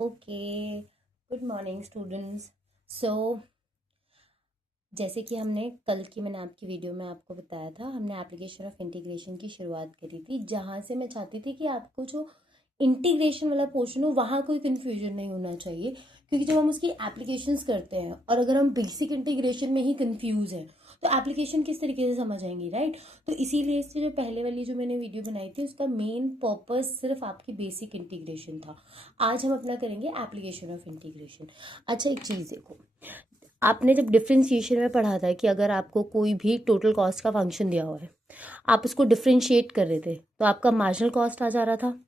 Okay, good morning students. So जैसे कि मैंने आपकी वीडियो में आपको बताया था, हमने एप्लीकेशन ऑफ इंटीग्रेशन की शुरुआत करी थी, जहाँ से मैं चाहती थी कि आपको जो इंटीग्रेशन वाला पोर्शन हो वहाँ कोई कन्फ्यूजन नहीं होना चाहिए। क्योंकि जब हम उसकी एप्लीकेशंस करते हैं और अगर हम बेसिक इंटीग्रेशन में ही कंफ्यूज हैं तो एप्लीकेशन किस तरीके से समझ आएंगी, राइट। तो इसीलिए इससे जो पहले वाली जो मैंने वीडियो बनाई थी उसका मेन पर्पस सिर्फ आपकी बेसिक इंटीग्रेशन था। आज हम अपना करेंगे एप्लीकेशन ऑफ इंटीग्रेशन। अच्छा, एक चीज़ देखो, आपने जब डिफ्रेंशिएशन में पढ़ा था कि अगर आपको कोई भी टोटल कॉस्ट का फंक्शन दिया हुआ है, आप उसको डिफ्रेंशिएट कर रहे थे तो आपका मार्जिनल कॉस्ट आ जा रहा था।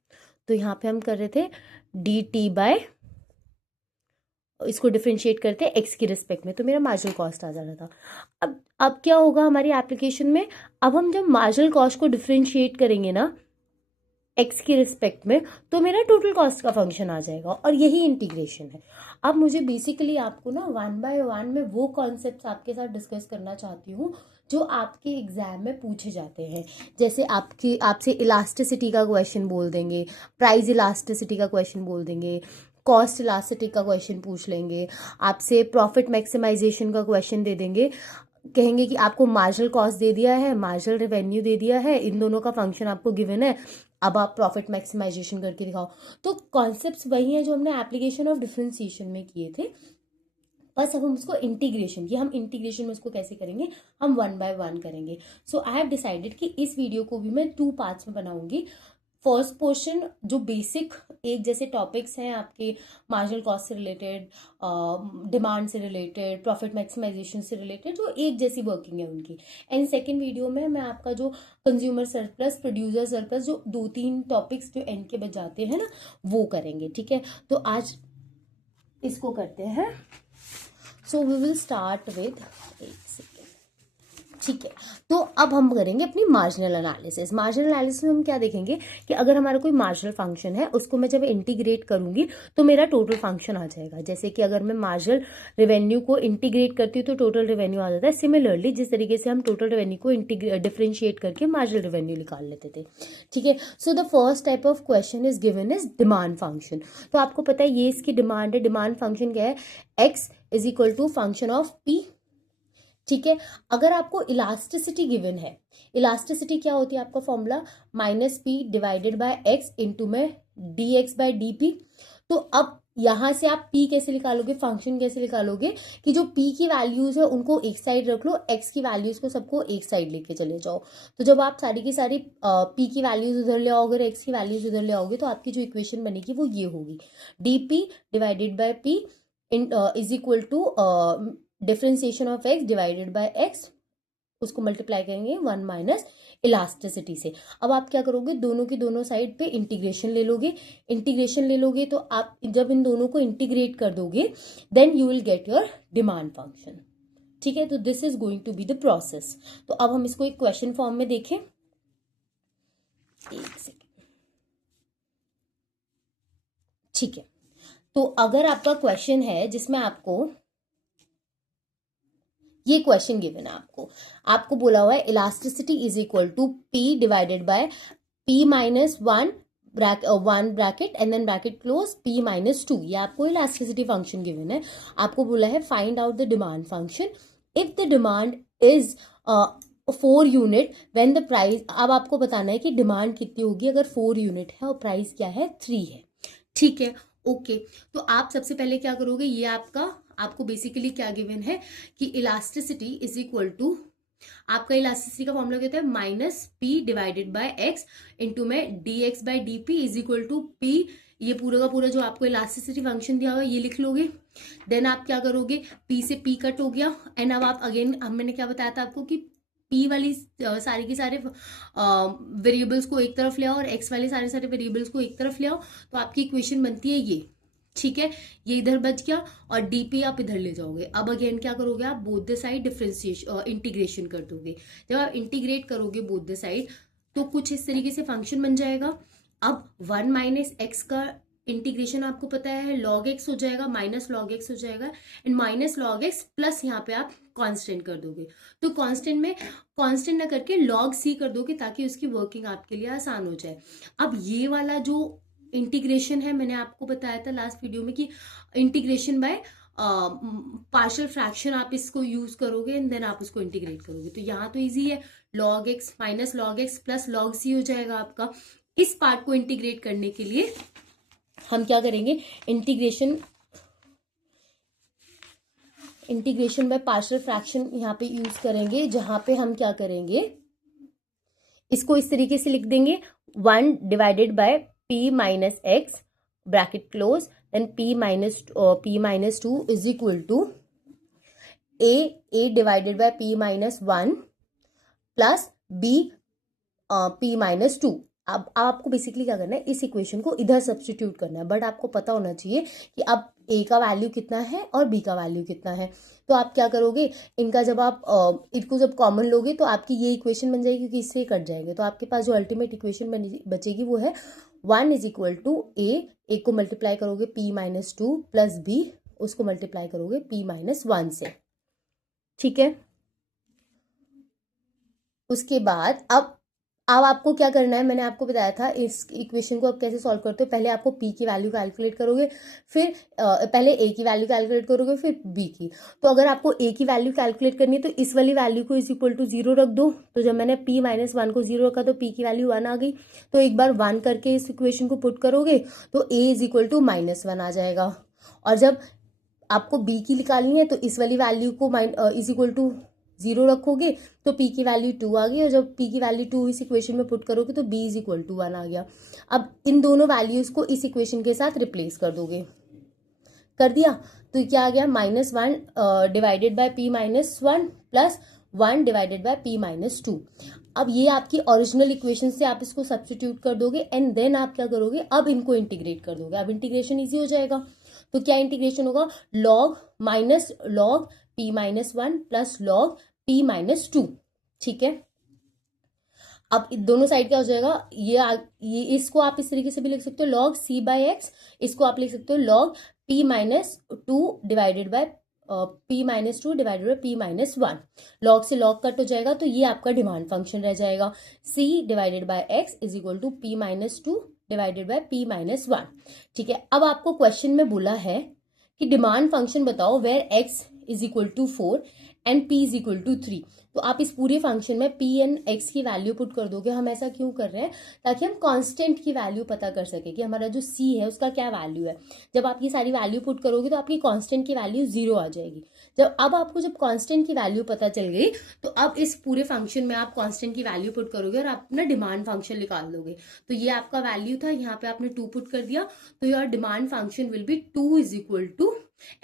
तो यहाँ पे हम कर रहे थे डी टी बाय, इसको डिफ्रेंशिएट करते हैं एक्स की रिस्पेक्ट में, तो मेरा मार्जिनल कॉस्ट आ जा रहा था। अब क्या होगा हमारी एप्लीकेशन में, अब हम जब मार्जिनल कॉस्ट को डिफ्रेंशिएट करेंगे ना एक्स की रिस्पेक्ट में, तो मेरा टोटल कॉस्ट का फंक्शन आ जाएगा और यही इंटीग्रेशन है। अब मुझे बेसिकली आपको ना वन बाय वन में वो कॉन्सेप्ट्स आपके साथ डिस्कस करना चाहती हूँ जो आपके एग्जाम में पूछे जाते हैं। जैसे आपसे इलास्टिसिटी का क्वेश्चन बोल देंगे, प्राइस इलास्टिसिटी का क्वेश्चन बोल देंगे, कॉस्ट इलास्टिसिटी का क्वेश्चन पूछ लेंगे, आपसे प्रॉफिट मैक्सिमाइजेशन का क्वेश्चन दे देंगे, कहेंगे कि आपको मार्जिनल कॉस्ट दे दिया है, मार्जिनल रेवेन्यू दे दिया है, इन दोनों का फंक्शन आपको गिवन है, अब आप प्रॉफिट मैक्सिमाइजेशन करके दिखाओ। तो कॉन्सेप्ट्स वही हैं जो हमने एप्लीकेशन ऑफ डिफरेंशिएशन में किए थे, बस अब हम उसको इंटीग्रेशन, ये हम इंटीग्रेशन में उसको कैसे करेंगे, हम वन बाय वन करेंगे। सो आई हैव डिसाइडेड कि इस वीडियो को भी मैं 2 पार्ट्स में बनाऊंगी। फर्स्ट पोर्शन जो बेसिक एक जैसे टॉपिक्स हैं आपके, मार्जिनल कॉस्ट से रिलेटेड, डिमांड से रिलेटेड, प्रॉफिट मैक्सिमाइजेशन से रिलेटेड, जो एक जैसी वर्किंग है उनकी। एंड सेकंड वीडियो में मैं आपका जो कंज्यूमर सरप्लस, प्रोड्यूसर सरप्लस, जो 2-3 टॉपिक्स जो एंड के बच जाते हैं ना, वो करेंगे, ठीक है। तो आज इसको करते हैं। So we will start with, एक सेकेंड, ठीक है। तो अब हम करेंगे अपनी मार्जिनल एनालिसिस। मार्जिनल एनालिसिस में हम क्या देखेंगे कि अगर हमारा कोई मार्जिनल फंक्शन है उसको मैं जब इंटीग्रेट करूंगी तो मेरा टोटल फंक्शन आ जाएगा। जैसे कि अगर मैं मार्जिनल रेवेन्यू को इंटीग्रेट करती हूँ तो टोटल रेवेन्यू आ जाता है। सिमिलरली जिस तरीके से हम टोटल रेवेन्यू को डिफ्रेंशिएट करके मार्जिनल रेवेन्यू निकाल लेते थे, ठीक है। So the first type of question is given is demand function. तो आपको पता है ये इसकी डिमांड है। डिमांड फंक्शन क्या है, x is equal to function of p, ठीक है। अगर आपको इलास्टिसिटी गिवन है, इलास्टिसिटी क्या होती है, आपका formula minus P divided by X into में D X by D P. तो अब यहां से आप p कैसे निकालोगे, फंक्शन कैसे निकालोगे कि जो p की वैल्यूज है उनको एक साइड रख लो, x की वैल्यूज को सबको एक साइड लेके चले जाओ। तो जब आप सारी की सारी p की वैल्यूज उधर ले आओगे और x की वैल्यूज उधर ले आओगे तो आपकी जो इक्वेशन बनेगी वो ये होगी, d p divided by p is equal to differentiation of x divided by x, उसको मल्टीप्लाई करेंगे 1 माइनस इलास्टिसिटी से। अब आप क्या करोगे, दोनों की दोनों साइड पे इंटीग्रेशन ले लोगे। इंटीग्रेशन ले लोगे तो आप जब इन दोनों को इंटीग्रेट कर दोगे then you will get your demand function, ठीक है। तो this is going to be the process. तो अब हम इसको एक क्वेश्चन फॉर्म में देखें, एक सेकेंड, ठीक है। तो अगर आपका क्वेश्चन है जिसमें आपको ये क्वेश्चन गिवन है, आपको बोला हुआ है elasticity is equal to p divided by p minus one bracket and then bracket close p minus 2, ये आपको इलास्टिसिटी फंक्शन गिवन है। आपको बोला है find out the demand function if the demand is 4 unit when the price. अब आपको बताना है कि डिमांड कितनी होगी अगर 4 यूनिट है और प्राइस क्या है, 3 है, ठीक है। ओके, तो आप सबसे पहले क्या करोगे, ये आपको बेसिकली क्या गिवन है कि इलास्टिसिटी इज इक्वल टू, आपका इलास्टिसिटी का फॉर्मूला कहता है minus P divided by X into में D X by D P is equal to P, ये पूरा का पूरा जो आपको इलास्टिसिटी फंक्शन दिया हुआ है ये लिख लोगे। देन आप क्या करोगे, पी से पी कट हो गया एंड अब आप अगेन, मैंने क्या बताया था आपको कि पी वाली सारे के सारे वेरिएबल्स को एक तरफ ले आओ और एक्स वाले सारे सारे वेरिएबल्स को एक तरफ ले आओ, तो आपकी इक्वेशन बनती है ये, ठीक है। ये इधर बच गया और डीपी आप इधर ले जाओगे। अब अगेन क्या करोगे, आप both the side differentiation integration कर दोगे। जब आप इंटीग्रेट करोगे बोथ द साइड तो कुछ इस तरीके से फंक्शन बन जाएगा। अब 1 माइनस एक्स का इंटीग्रेशन आपको पता है लॉग एक्स हो जाएगा, माइनस लॉग एक्स हो जाएगा and minus log x plus यहाँ पे आप कांस्टेंट कर दोगे। तो कांस्टेंट में कांस्टेंट ना करके लॉग सी कर दोगे ताकि उसकी वर्किंग आपके लिए आसान हो जाए। अब ये वाला जो इंटीग्रेशन है, मैंने आपको बताया था लास्ट वीडियो में कि इंटीग्रेशन बाय पार्शियल फ्रैक्शन आप इसको यूज करोगे एंड देन आप उसको इंटीग्रेट करोगे। तो यहाँ तो इजी है, log x minus log x plus log c हो जाएगा आपका। इस पार्ट को इंटीग्रेट करने के लिए हम क्या करेंगे, इंटीग्रेशन बाय पार्शियल फ्रैक्शन यहाँ पे यूज करेंगे, जहां पे हम क्या करेंगे, इसको इस तरीके से लिख देंगे 1 divided by p minus x bracket close, then p minus 2 is equal to a divided by p minus 1 plus b p minus 2। अब आपको बेसिकली क्या करना है, इस इक्वेशन को इधर सब्स्टिट्यूट करना है, बट आपको पता होना चाहिए कि अब a का वैल्यू कितना है और b का वैल्यू कितना है। तो आप क्या करोगे, इनका जब आप इनको जब कॉमन लोगे तो आपकी ये इक्वेशन बन जाएगी, क्योंकि इससे कट जाएंगे। तो आपके पास जो अल्टीमेट इक्वेशन बचेगी वो है 1 इज इक्वल टू ए को मल्टीप्लाई करोगे p माइनस 2 प्लस b, उसको मल्टीप्लाई करोगे p माइनस 1 से। ठीक है, उसके बाद अब आपको क्या करना है, मैंने आपको बताया था इस इक्वेशन को आप कैसे सॉल्व करते हो। पहले आपको p की वैल्यू कैलकुलेट करोगे, फिर पहले a की वैल्यू कैलकुलेट करोगे, फिर b की। तो अगर आपको a की वैल्यू कैलकुलेट करनी है तो इस वाली वैल्यू को इज इक्वल टू 0 रख दो। तो जब मैंने p माइनस 1 को 0 रखा तो p की वैल्यू 1 आ गई। तो एक बार 1 करके इस इक्वेशन को पुट करोगे तो a is equal to minus 1 आ जाएगा। और जब आपको b की निकालनी है तो इस वाली वैल्यू को इज इक्वल टू 0 रखोगे तो p की वैल्यू 2 आ गई, और जब p की वैल्यू 2 इस इक्वेशन में पुट करोगे तो b इज इक्वल टू 1 आ गया। अब इन दोनों वैल्यूज को इस इक्वेशन के साथ रिप्लेस कर दोगे, कर दिया तो क्या आ गया, minus 1 divided by p minus 1 plus 1 divided by p minus 2। अब ये आपकी ओरिजिनल इक्वेशन से आप इसको सब्स्टिट्यूट कर दोगे एंड देन आप क्या करोगे, अब इनको इंटीग्रेट कर दोगे। अब इंटीग्रेशन इजी हो जाएगा। तो क्या इंटीग्रेशन होगा, log minus log p minus 1 plus log p minus 2। ठीक है, अब दोनों साइड क्या हो जाएगा, ये इसको आप इस तरीके से भी लिख सकते हो लॉग c बाई एक्स, इसको आप लिख सकते हो log p minus 2 divided by p minus 2 divided by p minus 1। Log से लॉग कट हो जाएगा तो ये आपका डिमांड फंक्शन रह जाएगा, c divided by x is equal to p minus 2 divided by p minus 1। ठीक है, अब आपको क्वेश्चन में बोला है कि डिमांड फंक्शन बताओ where x is equal to 4 and p is equal to 3। तो आप इस पूरे फंक्शन में p एंड x की वैल्यू पुट कर दोगे। हम ऐसा क्यों कर रहे हैं, ताकि हम कांस्टेंट की वैल्यू पता कर सके कि हमारा जो c है उसका क्या वैल्यू है। जब आप ये सारी वैल्यू पुट करोगे तो आपकी कांस्टेंट की वैल्यू 0 आ जाएगी। जब कांस्टेंट की वैल्यू पता चल गई तो अब इस पूरे फंक्शन में आप कांस्टेंट की वैल्यू पुट करोगे और आप अपना डिमांड फंक्शन निकाल दोगे। तो ये आपका वैल्यू था, यहाँ पे आपने 2 पुट कर दिया, तो your demand function will be 2 is equal to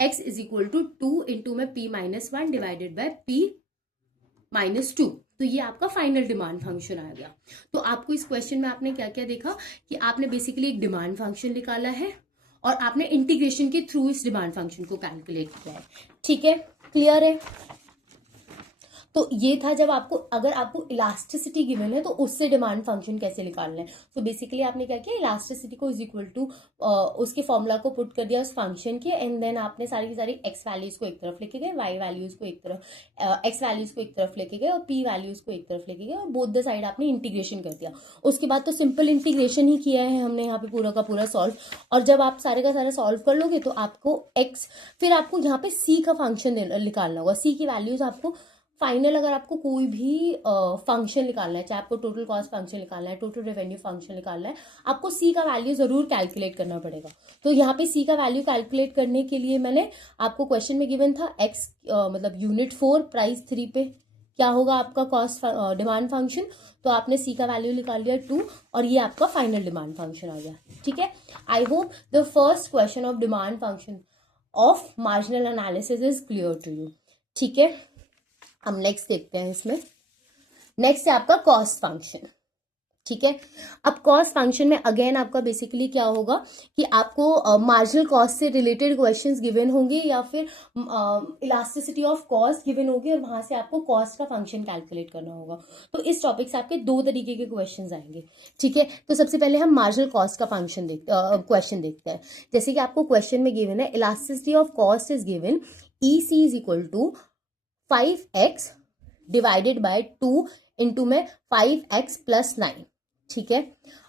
x is equal to 2 into में p minus 1 divided by p minus 2। तो ये आपका फाइनल डिमांड फंक्शन आ गया। तो आपको इस क्वेश्चन में आपने क्या क्या देखा कि आपने बेसिकली एक डिमांड फंक्शन निकाला है और आपने इंटीग्रेशन के थ्रू इस डिमांड फंक्शन को कैलकुलेट किया है। ठीक है, क्लियर है। तो ये था जब अगर आपको इलास्टिसिटी गिवन है तो उससे डिमांड फंक्शन कैसे निकालना है। तो बेसिकली आपने क्या किया, इलास्टिसिटी को इज इक्वल टू उसके फॉर्मूला को पुट कर दिया उस फंक्शन के, एंड देन आपने सारी की सारी एक्स वैल्यूज को एक तरफ लिखे गए, वाई वैल्यूज को एक तरफ, एक्स वैल्यूज को एक तरफ लिखे गए और पी वैल्यूज को एक तरफ लिखे गए, और बोथ द साइड आपने इंटीग्रेशन कर दिया। उसके बाद तो सिंपल इंटीग्रेशन ही किया है हमने यहाँ पे पूरा का पूरा सॉल्व। और जब आप सारे का सारा सॉल्व कर लोगे तो आपको एक्स, फिर आपको यहाँ पे सी का फंक्शन निकालना होगा। सी की वैल्यूज आपको फाइनल, अगर आपको कोई भी फंक्शन निकालना है, चाहे आपको टोटल कॉस्ट फंक्शन निकालना है, टोटल रेवेन्यू फंक्शन निकालना है, आपको सी का वैल्यू जरूर कैलकुलेट करना पड़ेगा। तो यहाँ पे सी का वैल्यू कैलकुलेट करने के लिए मैंने आपको क्वेश्चन में गिवन था एक्स मतलब यूनिट 4 प्राइस 3 पे क्या होगा आपका कॉस्ट डिमांड फंक्शन। तो आपने सी का वैल्यू निकाल लिया 2 और ये आपका फाइनल डिमांड फंक्शन आ गया। ठीक है, I hope the first question of demand function of marginal analysis is clear to you. ठीक है, हम नेक्स्ट देखते हैं। इसमें नेक्स्ट है आपका कॉस्ट फंक्शन। ठीक है, अब कॉस्ट फंक्शन में अगेन आपका बेसिकली क्या होगा कि आपको मार्जिनल कॉस्ट से रिलेटेड क्वेश्चंस गिवन होंगे या फिर इलास्टिसिटी ऑफ कॉस्ट गिवन होगी और वहां से आपको कॉस्ट का फंक्शन कैलकुलेट करना होगा। तो इस टॉपिक से आपके 2 तरीके के क्वेश्चंस आएंगे। ठीक है, तो सबसे पहले हम मार्जिनल कॉस्ट का फंक्शन क्वेश्चन देखते हैं। जैसे कि आपको क्वेश्चन में गिवन है elasticity of cost is given EC is equal to 5x divided by 2 में 5x प्लस 9। ठीक है,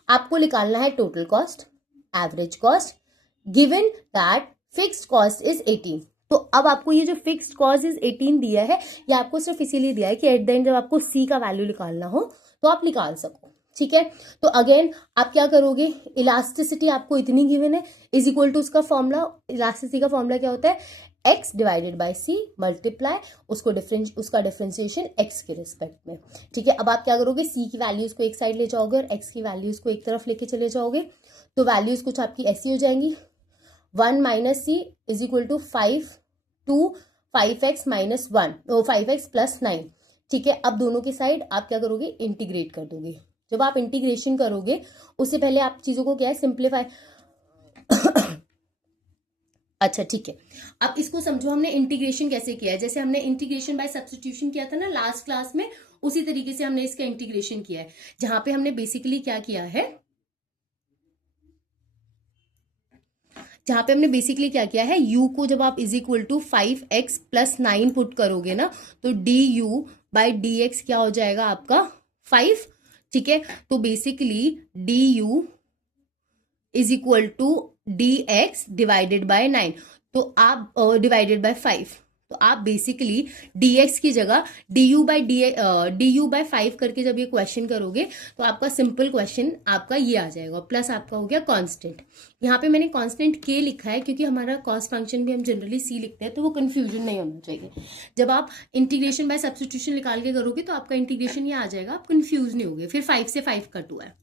आपको निकालना है total cost. Average cost given that fixed cost is 18। तो अब आपको ये जो फिक्स्ड कॉस्ट इज 18 दिया है, ये आपको सिर्फ इसीलिए दिया है कि एट द एंड जब आपको सी का वैल्यू निकालना हो तो आप निकाल सको। ठीक है, तो अगेन आप क्या करोगे, इलास्टिसिटी आपको इतनी गिवन है इज इक्वल टू उसका फॉर्मूला, इलास्टिसिटी का फॉर्मूला क्या होता है, x divided by C multiply उसका डिफरेंशिएशन x के रिस्पेक्ट में। ठीक है, अब आप क्या करोगे, c की वैल्यूज को एक साइड ले जाओगे और x की वैल्यूज को एक तरफ लेके चले जाओगे, तो वैल्यूज कुछ आपकी ऐसी हो जाएंगी, 1 minus C is equal to 5 to 5x minus 1 5x plus 9। ठीक है, अब दोनों की साइड आप क्या करोगे, इंटीग्रेट कर दोगे। जब आप इंटीग्रेशन करोगे उससे पहले आप चीजों को क्या है, सिंप्लीफाई अच्छा ठीक है, अब इसको समझो हमने इंटीग्रेशन कैसे किया है। जैसे हमने इंटीग्रेशन बाय सब्स्टिट्यूशन किया था ना लास्ट क्लास में, उसी तरीके से हमने इसका इंटीग्रेशन किया है, जहां पे हमने बेसिकली क्या किया है, u को जब आप is equal to 5x plus 9 put करोगे ना, तो du बाय dx क्या हो जाएगा आपका 5। ठीक है, तो basically du is equal to dx divided by 9, तो आप डिवाइडेड बाय 5, तो आप बेसिकली dx की जगह du बाय 5 करके जब ये क्वेश्चन करोगे तो आपका सिंपल क्वेश्चन आपका ये आ जाएगा, प्लस आपका हो गया कांस्टेंट। यहाँ पे मैंने कांस्टेंट k लिखा है क्योंकि हमारा कॉस्ट फंक्शन भी हम जनरली c लिखते हैं, तो वो कंफ्यूजन नहीं होना चाहिए। जब आप इंटीग्रेशन बाय सब्स्टिट्यूशन निकाल के करोगे तो आपका इंटीग्रेशन ये आ जाएगा, आप कंफ्यूज नहीं होगे। फिर 5 से 5 कट हुआ है,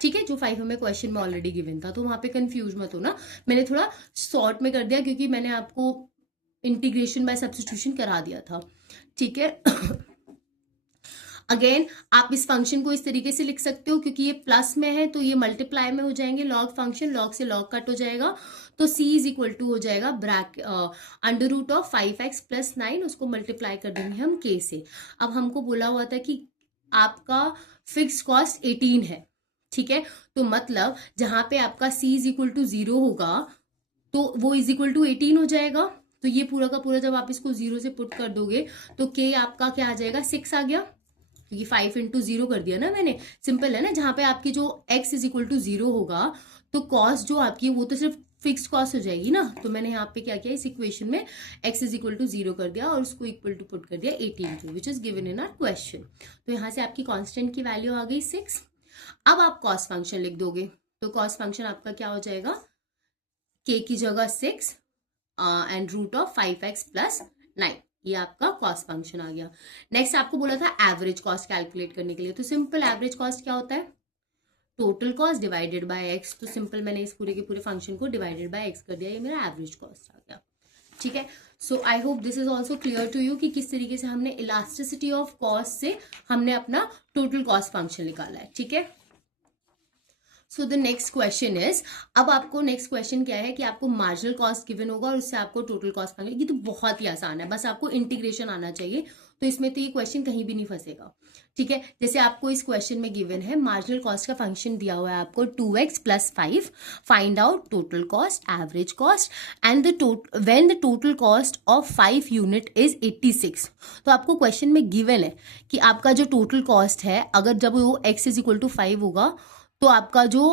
ठीक है, जो 5 हमें क्वेश्चन में ऑलरेडी गिवन था, तो वहां पे कंफ्यूज मत होना। मैंने थोड़ा शॉर्ट में कर दिया क्योंकि मैंने आपको इंटीग्रेशन बाय सब्स्टिट्यूशन करा दिया था। ठीक है, अगेन आप इस फंक्शन को इस तरीके से लिख सकते हो, क्योंकि ये प्लस में है तो ये मल्टीप्लाई में हो जाएंगे, लॉग फंक्शन, लॉग से लॉग कट हो जाएगा, तो c इज इक्वल टू हो जाएगा under root of 5x plus 9, उसको मल्टीप्लाई कर देंगे हम k से। अब हमको बोला हुआ था कि आपका फिक्स कॉस्ट 18 है। ठीक है, तो मतलब जहां पे आपका c इज इक्वल टू 0 होगा तो वो इज इक्वल टू 18 हो जाएगा। तो ये पूरा का पूरा जब आप इसको 0 से पुट कर दोगे तो k आपका क्या आ जाएगा, 6 आ गया, क्योंकि 5 इंटू 0 कर दिया ना मैंने, सिंपल है ना। जहां पे आपकी जो x इज इक्वल टू 0 होगा तो कॉस्ट जो आपकी वो तो सिर्फ फिक्स्ड कॉस्ट हो जाएगी ना, तो मैंने यहाँ पे क्या किया, इस इक्वेशन में x इज इक्वल टू 0 कर दिया और उसको इक्वल टू पुट कर दिया 18 के, which is given in our question. तो यहाँ से आपकी कांस्टेंट की वैल्यू आ गई 6। अब आप कॉस्ट फंक्शन लिख दोगे, तो कॉस्ट फंक्शन आपका क्या हो जाएगा, k की जगह 6 and root of 5x plus 9, ये आपका कॉस्ट फंक्शन आ गया। नेक्स्ट आपको बोला था एवरेज कॉस्ट कैलकुलेट करने के लिए, तो सिंपल एवरेज कॉस्ट क्या होता है, total cost divided by x, तो सिंपल मैंने इस पूरे के पूरे फंक्शन को डिवाइडेड बाय x कर दिया, ये मेरा एवरेज कॉस्ट आ गया। ठीक है, so I hope this is also clear to you कि किस तरीके से हमने इलास्टिसिटी ऑफ कॉस्ट से हमने अपना टोटल कॉस्ट फंक्शन निकाला है। ठीक है, so the next question is, अब आपको नेक्स्ट क्वेश्चन क्या है कि आपको मार्जिनल कॉस्ट गिवन होगा और उससे आपको टोटल कॉस्ट फंक्शन, ये तो बहुत ही आसान है, बस आपको इंटीग्रेशन आना चाहिए, तो इसमें तो ये क्वेश्चन कहीं भी नहीं फंसेगा। ठीक है, जैसे आपको इस क्वेश्चन में गिवन है मार्जिनल कॉस्ट का फंक्शन दिया हुआ है आपको 2x plus 5, find out total cost, average cost and when the total cost of 5 unit is 86। तो आपको क्वेश्चन में गिवन है कि आपका जो टोटल कॉस्ट है, अगर जब वो x इज इक्वल टू 5 होगा तो आपका जो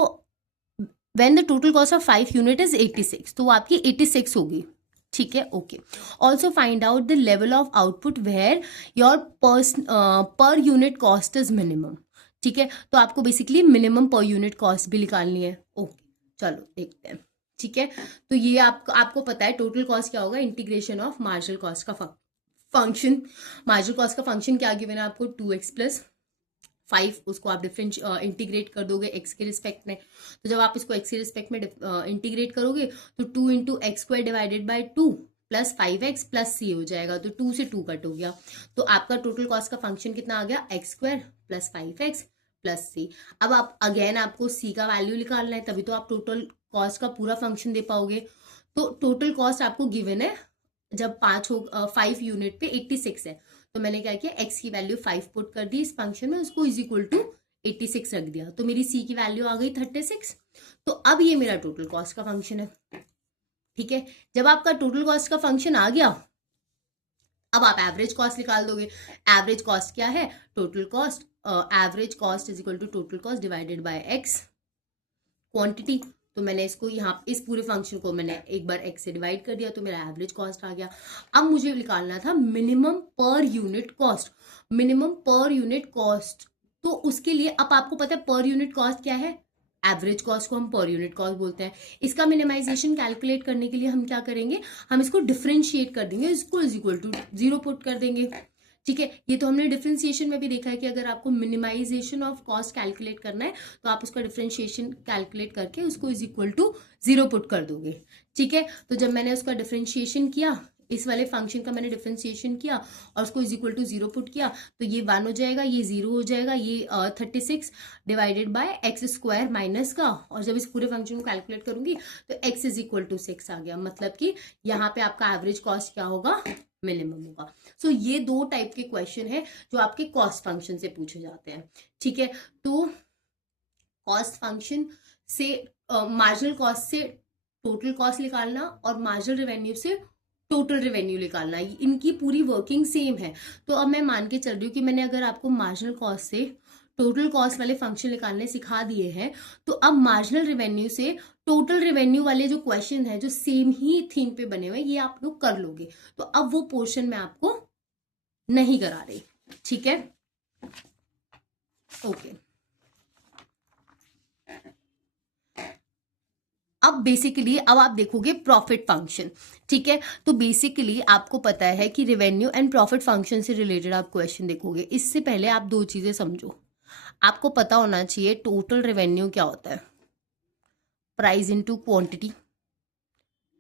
when the total cost of 5 unit is 86, तो वो आपकी 86 होगी। ठीक है, okay. Also find out the level of output where your per unit cost is minimum. ठीक है, तो आपको basically minimum per unit cost भी निकालनी है। ओके, चलो देखते हैं। ठीक है, तो ये आपको पता है टोटल कॉस्ट क्या होगा, इंटीग्रेशन ऑफ मार्जिनल कॉस्ट का फंक्शन। मार्जिनल कॉस्ट का फंक्शन क्या गिवन है आपको, 2x प्लस 5, उसको आप इंटीग्रेट कर दोगे x के रिस्पेक्ट में, तो जब आप इसको x के रिस्पेक्ट में इंटीग्रेट करोगे तो 2 into x square divided by 2 plus 5x plus c हो जाएगा, तो 2 से 2 कट हो गया, तो आपका टोटल कॉस्ट का फंक्शन कितना आ गया, x square plus 5x plus c। अब आप अगेन आपको c का वैल्यू निकालना है, तभी तो आप टोटल कॉस्ट का पूरा फंक्शन दे पाओगे। तो टोटल कॉस्ट आपको गिवन है, जब 5 यूनिट पे 86 है, तो मैंने क्या किया, x की वैल्यू 5 पुट कर दी इस फंक्शन में, उसको इज इक्वल टू 86 रख दिया, तो मेरी c की वैल्यू आ गई 36। तो अब ये मेरा टोटल कॉस्ट का फंक्शन है। ठीक है, जब आपका टोटल कॉस्ट का फंक्शन आ गया, अब आप एवरेज कॉस्ट निकाल दोगे। एवरेज कॉस्ट क्या है, total cost, average cost is equal to total cost divided by x quantity, तो मैंने इसको यहाँ इस पूरे फंक्शन को मैंने एक बार x से डिवाइड कर दिया तो मेरा एवरेज कॉस्ट आ गया। अब मुझे निकालना था minimum per unit cost. Minimum per unit cost, तो उसके लिए अब आपको पता है पर यूनिट कॉस्ट क्या है, एवरेज कॉस्ट को हम पर यूनिट कॉस्ट बोलते हैं। इसका मिनिमाइजेशन कैलकुलेट करने के लिए हम क्या करेंगे, हम इसको डिफरेंशिएट कर देंगे, इसको इज इक्वल टू 0 पुट कर देंगे। ठीक है, ये तो हमने डिफरेंशिएशन में भी देखा है कि अगर आपको मिनिमाइजेशन ऑफ कॉस्ट कैलकुलेट करना है तो आप उसका डिफरेंशिएशन कैलकुलेट करके उसको इज इक्वल टू 0 पुट कर दोगे। ठीक है, तो जब मैंने उसका डिफरेंशिएशन किया, इस वाले फंक्शन का मैंने डिफरेंशिएशन किया और उसको इज इक्वल टू 0 पुट किया, तो ये 1 हो जाएगा, ये 0 हो जाएगा, ये 36 divided by x square minus का, और जब इस पूरे फंक्शन को कैलकुलेट करूंगी तो x इज इक्वल टू 6 आ गया। मतलब कि यहाँ पे आपका एवरेज कॉस्ट क्या होगा, मिनिमम होगा। सो ये दो टाइप के क्वेश्चन है जो आपके कॉस्ट फंक्शन से पूछे जाते हैं। ठीक है, तो कॉस्ट फंक्शन से मार्जिनल कॉस्ट से टोटल कॉस्ट निकालना और मार्जिनल रेवेन्यू से टोटल रेवेन्यू निकालना, इनकी पूरी वर्किंग सेम है। तो अब मैं मान के चल रही हूँ कि मैंने अगर आपको मार्जिनल कॉस्ट से टोटल कॉस्ट वाले फंक्शन निकालने सिखा दिए हैं, तो अब मार्जिनल रेवेन्यू से टोटल रेवेन्यू वाले जो क्वेश्चन है जो सेम ही थीम पे बने हुए, ये आप लोग कर लोगे। तो अब वो पोर्शन मैं आपको नहीं करा रही। ठीक है, ओके। अब बेसिकली अब आप देखोगे प्रॉफिट फंक्शन। ठीक है, तो बेसिकली आपको पता है कि रेवेन्यू एंड प्रॉफिट फंक्शन से रिलेटेड आप क्वेश्चन देखोगे। इससे पहले आप दो चीजें समझो। आपको पता होना चाहिए टोटल रेवेन्यू क्या होता है, प्राइस इनटू क्वांटिटी।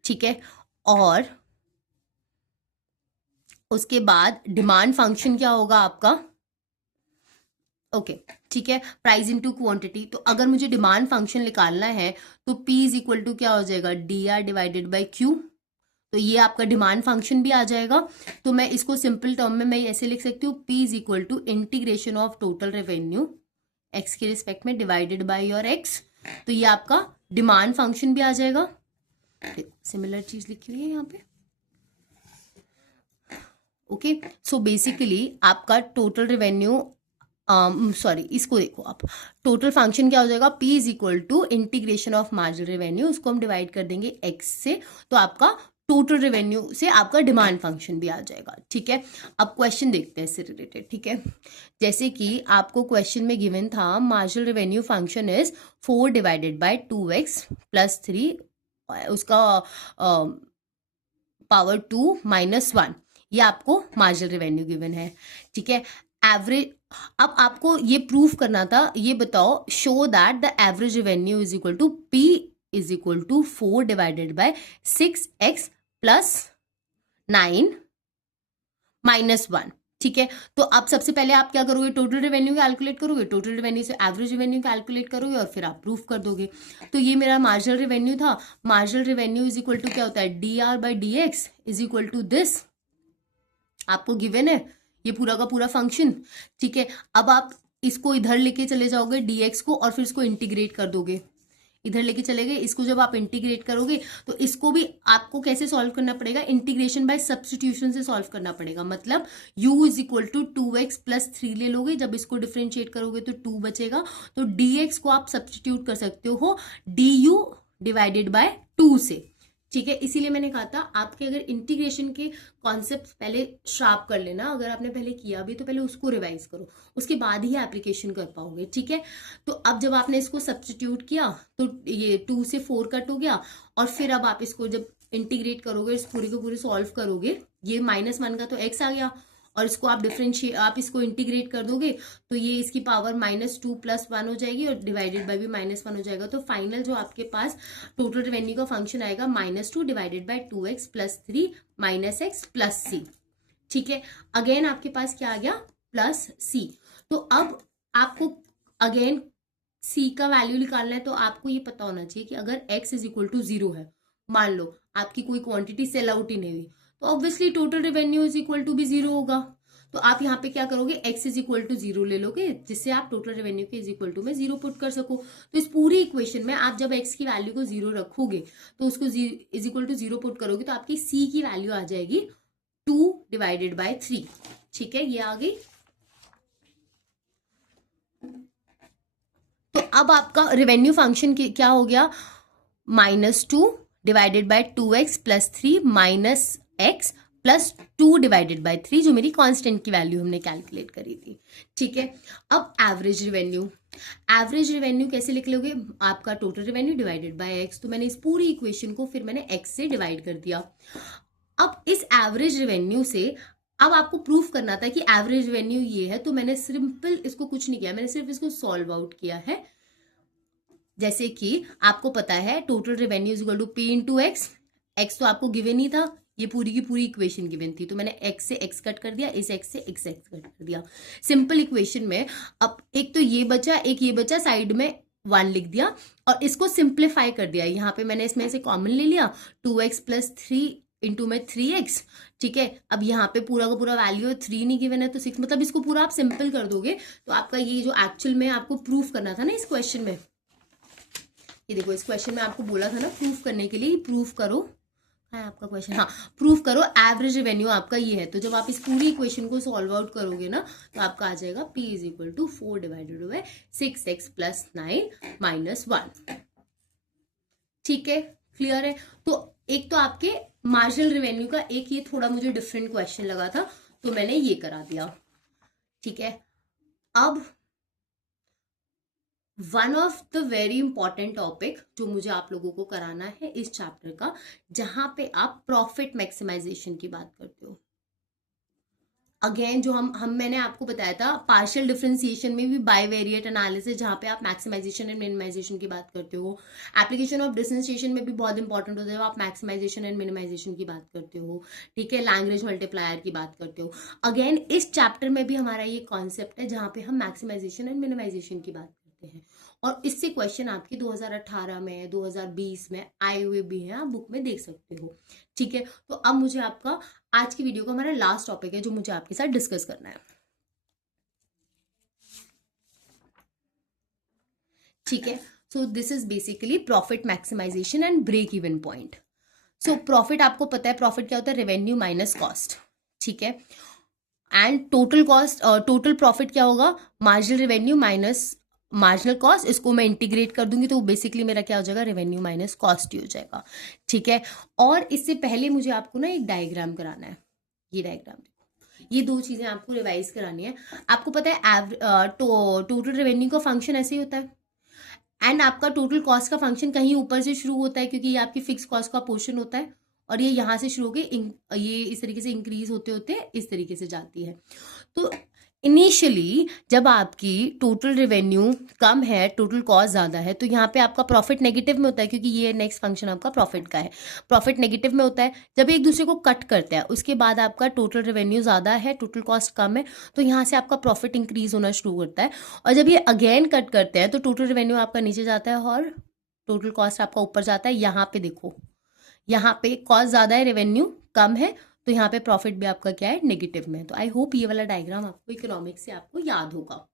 ठीक है, और उसके बाद डिमांड फंक्शन क्या होगा आपका, ओके। ठीक है, प्राइस इनटू क्वांटिटी। तो अगर मुझे डिमांड फंक्शन निकालना है तो P इज इक्वल टू क्या हो जाएगा, DR डिवाइडेड बाई Q। तो ये आपका डिमांड फंक्शन भी आ जाएगा। तो मैं इसको सिंपल टर्म में मैं ऐसे लिख सकती हूँ, P is equal to integration of total revenue x के रिस्पेक्ट में डिवाइडेड बाई योर x। तो ये आपका डिमांड फंक्शन भी आ जाएगा। सिमिलर चीज लिखी हुई है यहाँ पे। ओके, सो बेसिकली आपका टोटल रेवेन्यू सॉरी इसको देखो आप, टोटल फंक्शन क्या हो जाएगा, P is equal to integration of marginal revenue, उसको हम डिवाइड कर देंगे x से, तो आपका टोटल रेवेन्यू से आपका डिमांड फंक्शन भी आ जाएगा। ठीक है, अब क्वेश्चन देखते हैं इससे रिलेटेड। ठीक है, जैसे कि आपको क्वेश्चन में गिवन था marginal revenue function is 4 divided bye 2x plus 3 उसका पावर 2 माइनस 1, ये आपको मार्जिनल रेवेन्यू गिवन है। ठीक है, एवरेज, अब आपको ये प्रूफ करना था, ये बताओ show that the average revenue is equal to P is equal to 4 divided by 6x plus 9 minus 1। ठीक है, तो अब सबसे पहले आप क्या करोगे, टोटल रेवेन्यू कैलकुलेट करोगे, टोटल रेवेन्यू से एवरेज रेवेन्यू कैलकुलेट करोगे और फिर आप प्रूफ कर दोगे। तो ये मेरा मार्जिनल रेवेन्यू था। Marginal revenue is equal to क्या होता है, DR by DX is equal to this, आपको गिवन है ये पूरा का पूरा फंक्शन। ठीक है, अब आप इसको इधर लेके चले जाओगे DX को और फिर इसको इंटीग्रेट कर दोगे, इधर लेके चले गए, इसको जब आप इंटीग्रेट करोगे तो इसको भी आपको कैसे सॉल्व करना पड़ेगा, इंटीग्रेशन बाय सब्स्टिट्यूशन से सॉल्व करना पड़ेगा। मतलब u is equal to 2x plus 3 ले लोगे, जब इसको डिफरेंशिएट करोगे तो 2 बचेगा, तो dx को आप सब्स्टिट्यूट कर सकते हो du डिवाइडेड बाय 2 से। ठीक है, इसीलिए मैंने कहा था आपके अगर इंटीग्रेशन के कॉन्सेप्ट पहले शार्प कर लेना, अगर आपने पहले किया भी तो पहले उसको रिवाइज करो, उसके बाद ही एप्लीकेशन कर पाओगे। ठीक है, तो अब जब आपने इसको सब्स्टिट्यूट किया तो ये 2 से 4 कट हो गया, और फिर अब आप इसको जब इंटीग्रेट करोगे, इस पूरी को पूरी सॉल्व करोगे, ये -1 का तो x आ गया, और इसको आप डिफरेंशिएट, आप इसको इंटीग्रेट कर दोगे तो ये इसकी पावर -2 प्लस 1 हो जाएगी और डिवाइडेड बाय भी -1 हो जाएगा। तो फाइनल जो आपके पास टोटल रेवेन्यू का फंक्शन आएगा -2 divided bye 2x plus 3 minus x plus c। ठीक है, अगेन आपके पास क्या आ गया, प्लस c। तो अब आपको अगेन c का वैल्यू निकालना है, तो आपको ये पता होना चाहिए कि अगर x इज इक्वल टू 0 है, मान लो आपकी कोई क्वांटिटी सेल आउट ही नहीं हुई, तो obviously total revenue is equal to भी 0 होगा। तो आप यहाँ पे क्या करोगे, x इज इक्वल टू 0 ले लोगे, जिससे आप टोटल रेवेन्यू के इज इक्वल टू में 0 पुट कर सको। तो इस पूरी इक्वेशन में आप जब x की वैल्यू को 0 रखोगे तो उसको इज इक्वल टू 0 पुट करोगे, तो आपकी c की वैल्यू आ जाएगी 2 डिवाइडेड बाय 3। ठीक है, ये आ गई। तो अब आपका रेवेन्यू फंक्शन क्या हो गया, -2 divided bye 2x plus 3 minus x plus 2 divided bye 3, जो मेरी कांस्टेंट की वैल्यू हमने कैलकुलेट करी थी। ठीक है, अब एवरेज रेवेन्यू कैसे लिख लोगे? आपका total revenue divided by x, तो मैंने इस पूरी इक्वेशन को फिर मैंने x से डिवाइड कर दिया। अब इस एवरेज रेवेन्यू से अब आपको प्रूफ करना था कि एवरेज रेवेन्यू ये है, तो मैंने सिंपल इसको कुछ नहीं किया, मैंने सिर्फ इसको सॉल्व आउट किया है। जैसे कि आपको पता है total revenue is equal to P into X, X तो आपको गिवन ही था, ये पूरी की पूरी इक्वेशन गिवन थी, तो मैंने x से x कट कर दिया, इस x से x कट कर दिया। सिंपल इक्वेशन में अब एक तो ये बचा, एक ये बचा, साइड में 1 लिख दिया और इसको सिंप्लीफाई कर दिया। यहाँ पे मैंने इसमें से कॉमन ले लिया, 2x प्लस 3 इंटू में 3x। ठीक है, अब यहाँ पे पूरा का पूरा वैल्यू है, 3 नहीं गिवन है तो 6, मतलब इसको पूरा आप सिंपल कर दोगे तो आपका ये जो एक्चुअल में आपको प्रूफ करना था ना इस क्वेश्चन में, ये देखो इस क्वेश्चन में आपको बोला था ना प्रूफ करने के लिए, प्रूफ करो है आपका क्वेश्चन, हाँ प्रूफ करो एवरेज रेवेन्यू आपका ये है। तो जब आप इस पूरी इक्वेशन को सॉल्व आउट करोगे ना तो आपका आ जाएगा P is equal to 4 divided by 6x plus 9 minus 1। ठीक है, क्लियर है? तो एक तो आपके मार्जिनल रेवेन्यू का एक ये थोड़ा मुझे डिफरेंट क्वेश्चन लगा था तो मैंने ये करा दिया। ठीक है, अब one of the very important topic जो मुझे आप लोगों को कराना है इस चैप्टर का, जहां पे आप प्रॉफिट मैक्सिमाइजेशन की बात करते हो। अगेन जो हम मैंने आपको बताया था पार्शियल डिफरेंशिएशन में भी बाइवेरिएट एनालिसिस, जहां पे आप मैक्सिमाइजेशन एंड मिनिमाइजेशन की बात करते हो। एप्लीकेशन ऑफ डिफरेंशिएशन में भी बहुत इंपॉर्टेंट होता है जब आप मैक्सिमाइजेशन एंड मिनिमाइजेशन की बात करते हो। ठीक है, लैग्रेंज मल्टीप्लायर की बात करते हो। अगेन इस चैप्टर में भी हमारा ये कॉन्सेप्ट है जहां पे हम मैक्सिमाइजेशन एंड मिनिमाइजेशन की बात करते हैं और इससे क्वेश्चन आपके 2018 में 2020 में आए हुए भी हैं, आप बुक में देख सकते हो। ठीक है, तो अब मुझे आपका आज की वीडियो का हमारा लास्ट टॉपिक है जो मुझे आपके साथ डिस्कस करना है। ठीक है, so this is basically profit maximisation and break even point. So profit आपको पता है, प्रॉफिट क्या होता है? Revenue minus cost. ठीक है, and total cost, total profit क्या होगा? Marginal revenue minus marginal cost, इसको मैं इंटीग्रेट कर दूंगी तो बेसिकली मेरा क्या हो जाएगा? रेवेन्यू माइनस कॉस्ट ही हो जाएगा। ठीक है, और इससे पहले मुझे आपको ना एक डायग्राम कराना है। ये डायग्राम देखो, ये दो चीजें आपको रिवाइज करानी है। आपको पता है टोटल रेवेन्यू का फंक्शन ऐसे ही होता है एंड आपका टोटल कॉस्ट का फंक्शन कहीं ऊपर से शुरू होता है क्योंकि ये आपकी फिक्स कॉस्ट का पोर्शन होता है और ये यहाँ से शुरू होकर ये इस तरीके से इंक्रीज होते होते इस तरीके से जाती है। तो इनिशियली जब आपकी टोटल रेवेन्यू कम है, टोटल कॉस्ट ज़्यादा है, तो यहाँ पे आपका प्रॉफिट नेगेटिव में होता है क्योंकि ये नेक्स्ट फंक्शन आपका प्रॉफिट का है। प्रॉफिट नेगेटिव में होता है जब एक दूसरे को कट करते हैं, उसके बाद आपका टोटल रेवेन्यू ज़्यादा है, टोटल कॉस्ट कम है, तो यहाँ से आपका प्रॉफिट इंक्रीज होना शुरू होता है। और जब ये अगेन कट करते हैं तो टोटल रेवेन्यू आपका नीचे जाता है और टोटल कॉस्ट आपका ऊपर जाता है। यहाँ पे देखो, यहाँ पे कॉस्ट ज़्यादा है, रेवेन्यू कम है, तो यहाँ पे प्रॉफिट भी आपका क्या है? नेगेटिव में। तो आई होप ये वाला डायग्राम आपको इकोनॉमिक्स से आपको याद होगा।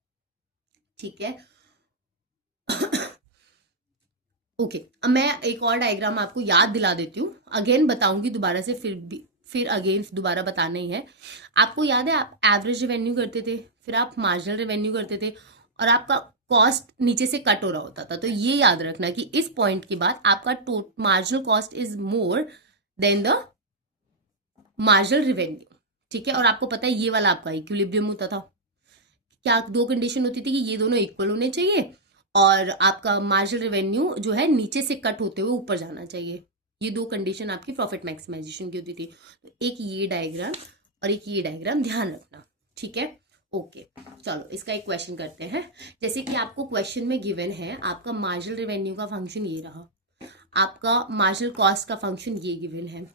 ठीक है, ओके, अब मैं एक और डायग्राम आपको याद दिला देती हूँ, अगेन बताऊंगी दोबारा से, फिर अगेन दोबारा बताना ही है। आपको याद है आप एवरेज रेवेन्यू करते थे, फिर आप मार्जिनल रेवेन्यू करते थे और आपका कॉस्ट नीचे से कट हो रहा होता था। तो ये याद रखना कि इस पॉइंट के बाद आपका marginal cost is more than the marginal revenue. ठीक है, और आपको पता है ये वाला आपका इक्विलिब्रियम होता था। क्या दो कंडीशन होती थी कि ये दोनों इक्वल होने चाहिए और आपका मार्जिनल रेवेन्यू जो है नीचे से कट होते हुए ऊपर जाना चाहिए। ये दो कंडीशन आपकी प्रॉफिट मैक्सिमाइजेशन की होती थी। तो एक ये डायग्राम और एक ये डायग्राम ध्यान रखना। ठीक है, ओके, चलो इसका एक क्वेश्चन करते हैं। जैसे कि आपको क्वेश्चन में गिवन है आपका मार्जिनल रेवेन्यू का फंक्शन ये रहा, आपका मार्जिनल कॉस्ट का फंक्शन ये गिवन है।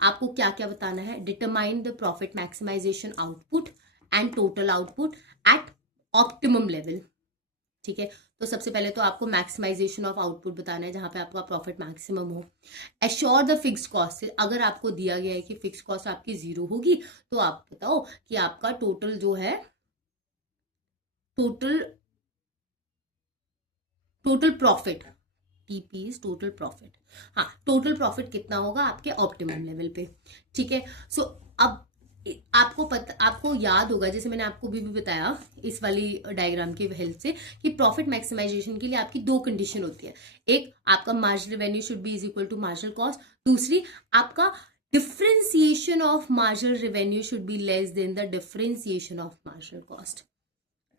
आपको क्या क्या बताना है? Determine the profit maximisation output and total output at optimum level. ठीक है, तो सबसे पहले तो आपको मैक्सिमाइजेशन ऑफ आउटपुट बताना है जहां पे आपका प्रॉफिट मैक्सिमम हो। एश्योर द फिक्स कॉस्ट, अगर आपको दिया गया है कि फिक्स कॉस्ट आपकी 0 होगी तो आप बताओ कि आपका टोटल जो है total profit, TP is total profit, हाँ टोटल प्रॉफिट कितना होगा आपके ऑप्टिमम लेवल पे। ठीक है, सो अब आपको याद होगा, जैसे मैंने आपको भी बताया इस वाली डायग्राम की हेल्प से, कि प्रॉफिट मैक्सिमाइजेशन के लिए आपकी दो कंडीशन होती है। एक, आपका marginal revenue should be is equal to marginal cost. दूसरी, आपका differentiation of marginal revenue should be less than the differentiation of marginal cost.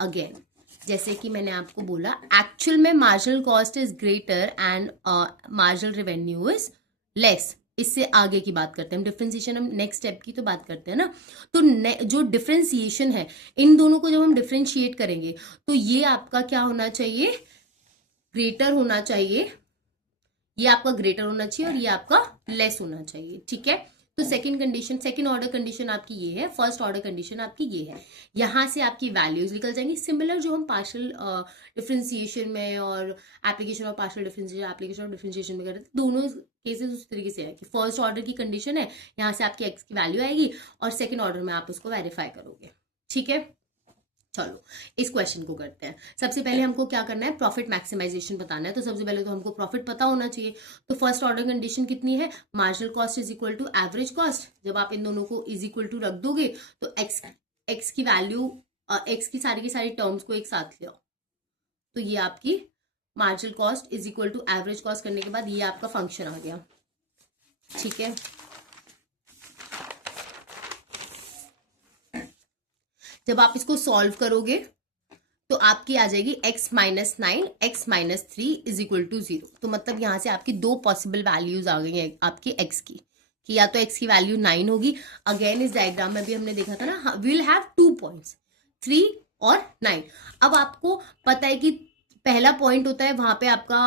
Again, जैसे कि मैंने आपको बोला, एक्चुअल में marginal cost is greater and marginal revenue is less. इससे आगे की बात करते हैं हम, डिफरेंशिएशन हम नेक्स्ट स्टेप की तो बात करते हैं ना। तो जो डिफरेंशिएशन है, इन दोनों को जब हम डिफरेंशिएट करेंगे तो ये आपका क्या होना चाहिए, ग्रेटर होना चाहिए। ये आपका ग्रेटर होना चाहिए और ये आपका लेस होना चाहिए, ठीक है। तो second condition, second order condition आपकी ये है, फर्स्ट ऑर्डर कंडीशन आपकी ये है। यहां से आपकी वैल्यूज निकल जाएंगी। सिमिलर जो हम पार्शियल डिफरेंशिएशन में और application of partial differentiation, application of differentiation में करते हैं, दोनों केसेस उस तरीके से है कि फर्स्ट ऑर्डर की कंडीशन है, यहाँ से आपकी एक्स की वैल्यू आएगी और सेकेंड ऑर्डर में आप उसको वेरीफाई करोगे, ठीक है। चलो इस क्वेश्चन को करते हैं। सबसे पहले हमको क्या करना है, प्रॉफिट मैक्सिमाइजेशन बताना है। तो सबसे पहले तो हमको प्रॉफिट पता होना चाहिए। तो फर्स्ट ऑर्डर कंडीशन कितनी है, marginal cost is equal to average cost. जब आप इन दोनों को इज इक्वल टू रख दोगे तो एक्स की वैल्यू, एक्स की सारी टर्म्स को एक साथ ले आओ, तो ये आपकी marginal cost is equal to average cost करने के बाद ये आपका फंक्शन आ गया, ठीक है। जब आप इसको सॉल्व करोगे तो आपकी आ जाएगी x minus 9 x minus 3 is equal to 0। तो मतलब यहां से आपकी दो पॉसिबल वैल्यूज आ गई हैं आपकी x की, कि या तो x की वैल्यू 9 होगी। अगेन इस डायग्राम में भी हमने देखा था ना, विल हैव 2 पॉइंट्स 3 और 9। अब आपको पता है कि पहला पॉइंट होता है वहां पे आपका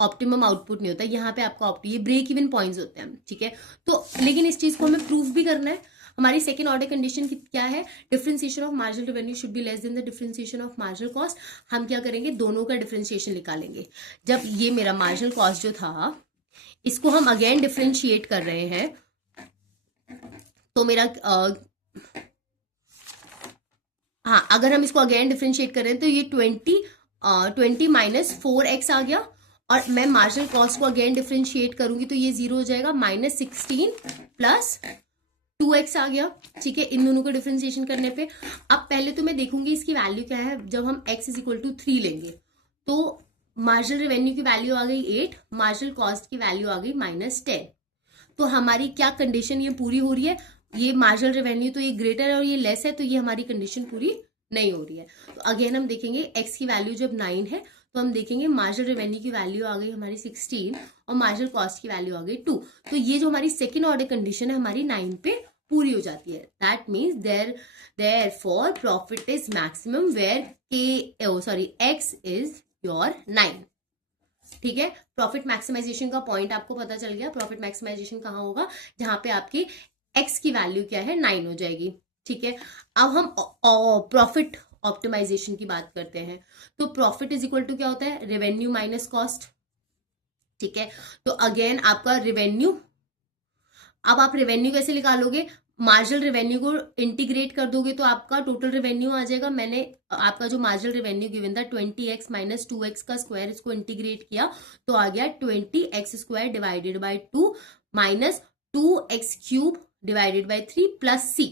ऑप्टिमम आउटपुट नहीं होता, यहाँ पे आपका ये ब्रेक इवन पॉइंट्स होते हैं, ठीक है। तो लेकिन इस चीज को हमें प्रूफ भी करना है। हमारी सेकेंड ऑर्डर कंडीशन क्या है, differentiation of marginal revenue should be less than the differentiation of marginal cost. हम क्या करेंगे, दोनों का डिफरेंशिएशन निकालेंगे। जब ये मेरा मार्जिनल कॉस्ट जो था, इसको हम अगेन डिफरेंशिएट कर रहे हैं, तो मेरा हाँ, अगर हम इसको अगेन डिफरेंशिएट कर रहे हैं तो ये 20 माइनस 4x आ गया। और मैं मार्जिनल कॉस्ट को अगेन डिफरेंशिएट करूंगी तो ये 0 हो जाएगा, माइनस 16 प्लस 2x आ गया, ठीक है, इन दोनों को डिफरेंशिएशन करने पे। अब पहले तो मैं देखूंगी इसकी वैल्यू क्या है। जब हम x इज इक्वल टू 3 लेंगे तो मार्जिनल रेवेन्यू की वैल्यू आ गई 8, मार्जिनल कॉस्ट की वैल्यू आ गई माइनस 10। तो हमारी क्या कंडीशन ये पूरी हो रही है, ये मार्जिनल रेवेन्यू तो ये ग्रेटर है और ये लेस है, तो ये हमारी कंडीशन पूरी नहीं हो रही है। तो अगेन हम देखेंगे x की वैल्यू जब 9 है तो हम देखेंगे मार्जिनल रेवेन्यू की वैल्यू आ गई हमारी 16 और मार्जिनल कॉस्ट की वैल्यू आ गई 2। तो ये जो हमारी सेकेंड ऑर्डर कंडीशन है हमारी 9 पे पूरी हो जाती है। That means therefore profit is maximum where x is your 9, ठीक है। प्रॉफिट मैक्सिमाइजेशन का पॉइंट आपको पता चल गया। प्रॉफिट मैक्सिमाइजेशन कहाँ होगा, जहां पे आपकी x की वैल्यू क्या है, 9 हो जाएगी, ठीक है। अब हम प्रॉफिट ऑप्टिमाइजेशन की बात करते हैं। तो प्रॉफिट इज इक्वल टू क्या होता है, रेवेन्यू माइनस कॉस्ट, ठीक है। तो अगेन आपका रेवेन्यू, अब आप रेवेन्यू कैसे निकालोगे, मार्जिनल रेवेन्यू को इंटीग्रेट कर दोगे तो आपका टोटल रेवेन्यू आ जाएगा। मैंने आपका जो मार्जिनल रेवेन्यू गिवन था 20x माइनस 2x का स्क्वायर, इसको इंटीग्रेट किया तो आ गया 20x square divided by 2 minus 2x cube divided by 3 plus c।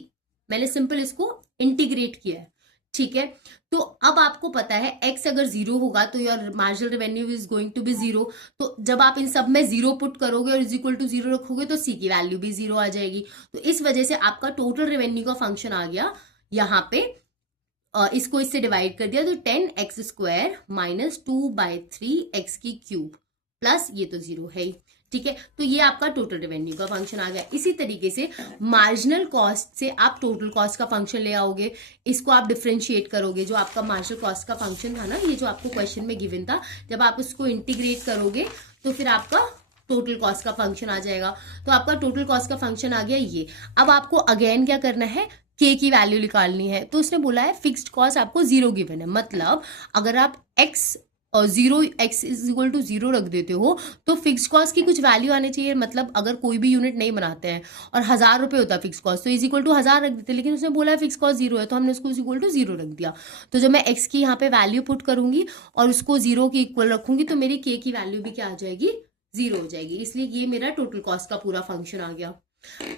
मैंने सिंपल इसको इंटीग्रेट किया है, ठीक है। तो अब आपको पता है x अगर 0 होगा तो your marginal revenue is going to be 0। तो जब आप इन सब में 0 पुट करोगे और इज इक्वल टू 0 रखोगे तो c की वैल्यू भी 0 आ जाएगी। तो इस वजह से आपका टोटल रेवेन्यू का फंक्शन आ गया यहाँ पे, इसको इससे डिवाइड कर दिया तो 10x स्क्वायर माइनस 2/3x की क्यूब प्लस ये तो 0 है ही, ठीक है। तो ये आपका टोटल रेवेन्यू का फंक्शन आ गया। इसी तरीके से मार्जिनल कॉस्ट से आप टोटल कॉस्ट का फंक्शन ले आओगे, इसको आप डिफरेंशिएट करोगे। जो आपका मार्जिनल कॉस्ट का फंक्शन था ना, ये जो आपको क्वेश्चन में गिवन था, जब आप उसको इंटीग्रेट करोगे तो फिर आपका टोटल कॉस्ट का फंक्शन आ जाएगा। तो आपका टोटल कॉस्ट का फंक्शन आ गया ये। अब आपको अगेन क्या करना है, k की वैल्यू निकालनी है। तो उसने बोला है फिक्स्ड कॉस्ट आपको 0 गिवन है, मतलब अगर आप x इज इक्वल टू 0 रख देते हो तो फिक्स कॉस्ट की कुछ वैल्यू आनी चाहिए। मतलब अगर कोई भी यूनिट नहीं बनाते हैं और 1000 रुपए होता है फिक्स कॉस्ट तो इज इक्वल टू 1000 रख देते हैं, लेकिन उसने बोला है फिक्स कॉस्ट 0 है तो हमने उसको इज इक्वल टू 0 रख दिया। तो जब मैं x की यहाँ पे वैल्यू पुट करूंगी और उसको 0 की इक्वल रखूंगी तो मेरी k की वैल्यू भी क्या आ जाएगी, 0 हो जाएगी। इसलिए ये मेरा टोटल कॉस्ट का पूरा फंक्शन आ गया।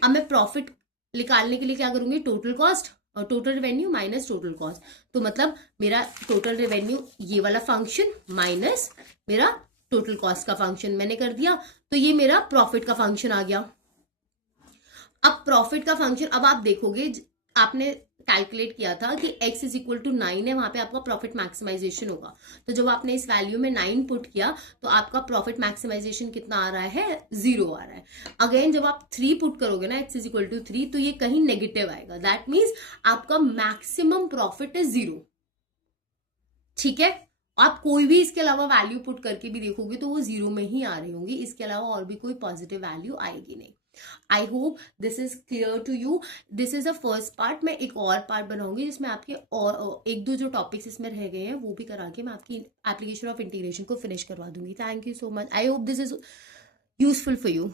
अब मैं प्रॉफिट निकालने के लिए क्या करूंगी, टोटल कॉस्ट और total revenue minus total cost. तो मतलब मेरा टोटल रेवेन्यू ये वाला फंक्शन माइनस मेरा टोटल कॉस्ट का फंक्शन मैंने कर दिया, तो ये मेरा प्रॉफिट का फंक्शन आ गया। अब प्रॉफिट का फंक्शन, अब आप देखोगे आपने कैलकुलेट किया था कि x इज इक्वल टू 9 है, वहां पे आपका प्रॉफिट मैक्सिमाइजेशन होगा। तो जब आपने इस वैल्यू में 9 पुट किया तो आपका प्रॉफिट मैक्सिमाइजेशन कितना आ रहा है, 0 आ रहा है। अगेन जब आप 3 पुट करोगे ना, x इज इक्वल टू 3, तो ये कहीं नेगेटिव आएगा। दैट मीन्स आपका मैक्सिमम प्रॉफिट इज 0। ठीक है, आप कोई भी इसके अलावा वैल्यू पुट करके भी देखोगे तो वो 0 में ही आ रही होंगी, इसके अलावा और भी कोई पॉजिटिव वैल्यू आएगी नहीं। I hope this is clear to you. This is the first part. मैं एक और पार्ट बनाऊंगी जिसमें आपके और एक दो जो टॉपिक्स इसमें रह गए हैं वो भी करा के मैं आपकी एप्लीकेशन ऑफ इंटीग्रेशन को फिनिश करवा दूंगी। Thank you so much. I hope this is useful for you.